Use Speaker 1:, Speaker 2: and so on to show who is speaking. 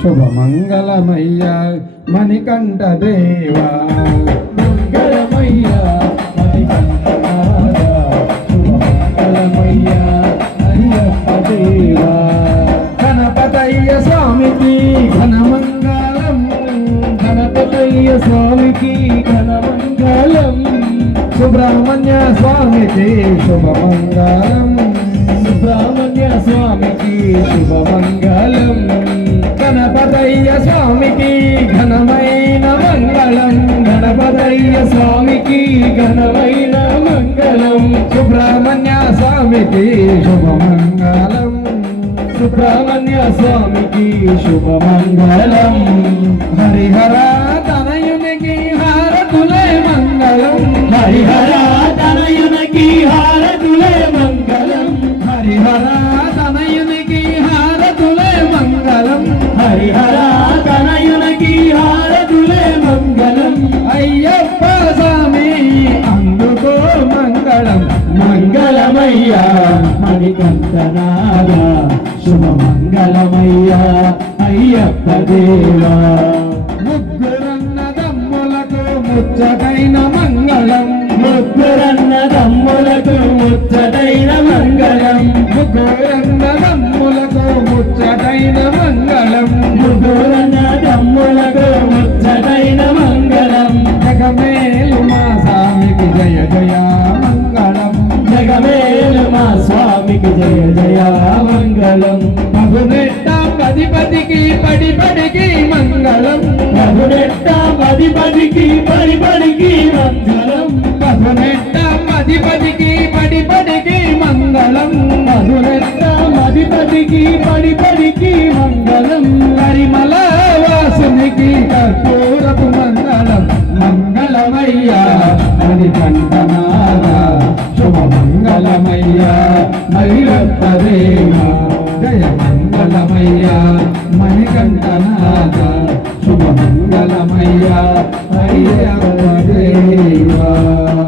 Speaker 1: శుభమంగళమయ్య మణికంఠ దేవా.
Speaker 2: మంగళమయ్య శుభమంగళమయ్య దేవా
Speaker 1: గణపతయ్య స్వామికి ఘనమంగళం
Speaker 2: గణపతయ్య స్వామికి ఘనమంగళం.
Speaker 1: సుబ్రహ్మణ్య స్వామికి శుభమంగళం
Speaker 2: సుబ్రహ్మణ్య స్వామికి శుభమంగళం.
Speaker 1: గణపతయ్య స్వామికి ఘనమైన మంగళం.
Speaker 2: గణపతయ్య స్వామికి ఘనమైన మంగళం.
Speaker 1: సుబ్రహ్మణ్య స్వామికి శుభమంగళం.
Speaker 2: సుబ్రహ్మణ్య స్వామికి శుభమంగళం.
Speaker 1: హరిహరా
Speaker 2: హరిహర తనయునకి హారతులే మంగళం.
Speaker 1: అయ్యప్ప స్వామి అందుకో మంగళం.
Speaker 2: మంగళమయ్య మణికంఠనాద శుభమంగళమయ్య అయ్యప్ప దేవా.
Speaker 1: ముగ్గురన్నదమ్ములకు ముచ్చటైన మంగళం.
Speaker 2: ముగ్గురన్న తమ్ములకు ముచ్చటైన మంగళం.
Speaker 1: మగునెట్ట పదిపతికి పడి పడికి మంగళం.
Speaker 2: ప్రభుడెట్ట పది పదికి పడి పడికి మంగళం.
Speaker 1: మగునెట్ట పదిపతికి పడి పడికి మంగళం.
Speaker 2: మధురెట్ట మది పదికి పడి పడికి మంగళం.
Speaker 1: పరిమళ వాసునికి కర్పూరపు మంగళం. మంగళమయ్యా అది కంఠనాద. శుభ మంగళమయ్యా మహిళత్త దేవ జయ మంగళమయ్యా మణికంఠనాథ శుభ మంగళమయ్యా అయ్యప్ప